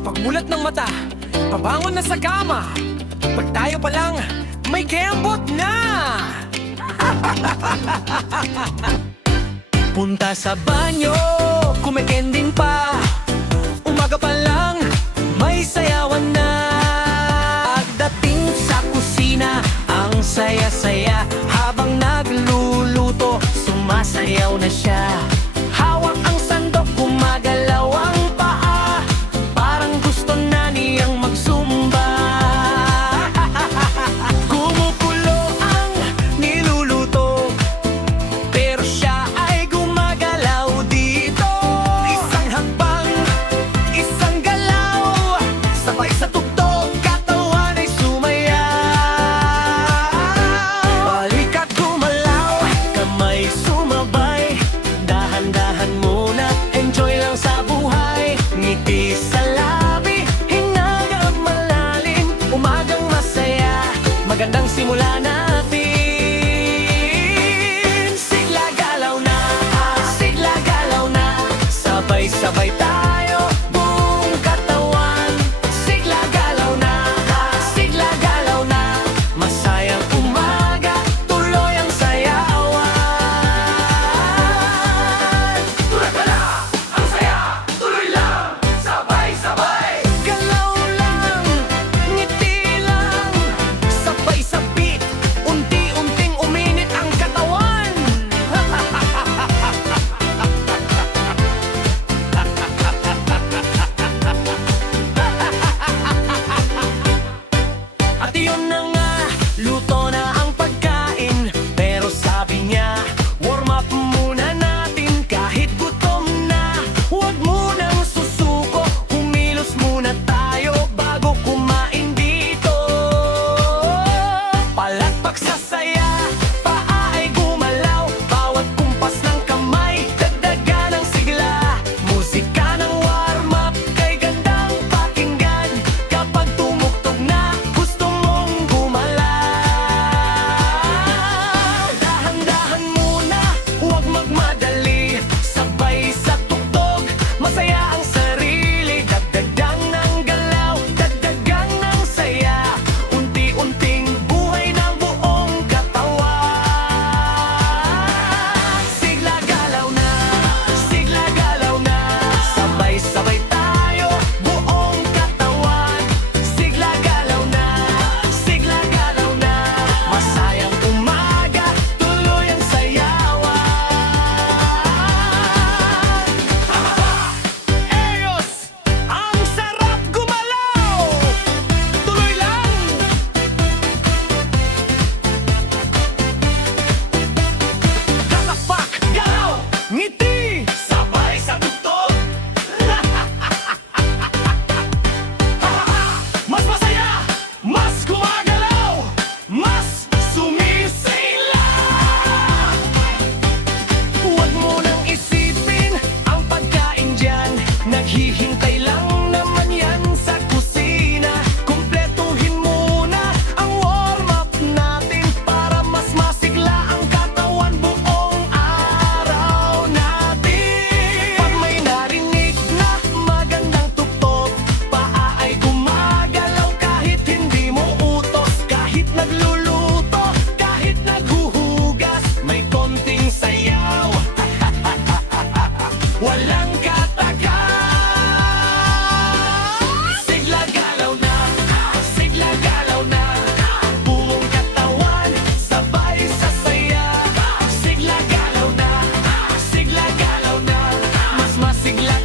Pagmulat ng mata, pabangon na sa kama. Pag tayo pa lang, may kembot na. Punta sa banyo, kumikending pa. Umaga pa lang, may sayawan na. Pagdating sa kusina, ang saya-saya. Habang nagluluto, sumasayaw na siya. Hawak ang sandok, gumagalaw ang paa. Parang gusto na niyang magsumba. Kumukulo ang niluluto, pero siya ay gumagalaw dito. Isang hakbang, isang galaw, sabay sa tugtog, katawan ay sumaya. Balik at gumalaw, kamay sumabay. Dahan-dahan muna, enjoy lang sa buhay. Ngiti sa labi, hinga malalim. Umagang masaya, magandang simula natin. Sigla galaw na, sigla galaw na. Sabay-sabay tayo, buong katawan. Sigla galaw na, sigla galaw na. Masayang umaga, tuloy ang sayawan. Tuloy ka na, ang saya, tuloy lang. Sabay-sabay, galaw lang, ngiti lang. Sabay sa beat, unti-unting uminit ang katawan. At yun na nga, luto na ang pagkain. Pero sabi niya, warm up muna natin. Kahit gutom na, huwag munang susuko. Humilos muna tayo bago kumain dito. Palakpak sa saya, paa ay gumalaw. Bawat kumpas ng kamay, dagdagan ang sigla. Musika ng warm up, kay gandang pakinggan. Kapag tumugtog na, gusto mong gumalaw. Dahan-dahan muna, huwag magmadali. Sabay sa tugtog, masaya ang sarili. Dagdagan ng galaw, dagdagan ng saya. Unti-unting buhay ng buong katawan. Sigla galaw na, sigla galaw na. Sabay-sabay tayo, buong katawan. Sigla galaw na, sigla galaw na. Masayang umaga, tuloy ang sayawan. Eyos, ang sarap gumalaw. Tuloy lang. Tatakpak, galaw, ngiti, sabay sa tugtog. Mas masaya, mas gumagalaw, mas sumisilap. Huwag mo nang isipin ang pagkain dyan. Naghihintay lang naman yan sa kusina. Kumpletuhin muna ang warm-up natin para mas masigla ang katawan buong araw natin. Pag may narinig na magandang tugtog, paa ay gumagalaw kahit hindi mo utos. Kahit nagluluto, kahit naghuhugas, may konting sayaw. Walang katagal. Sigla galaw na, sigla galaw na. Buong katawan, sabay sa saya. Sigla galaw na, sigla galaw na. Mas masigla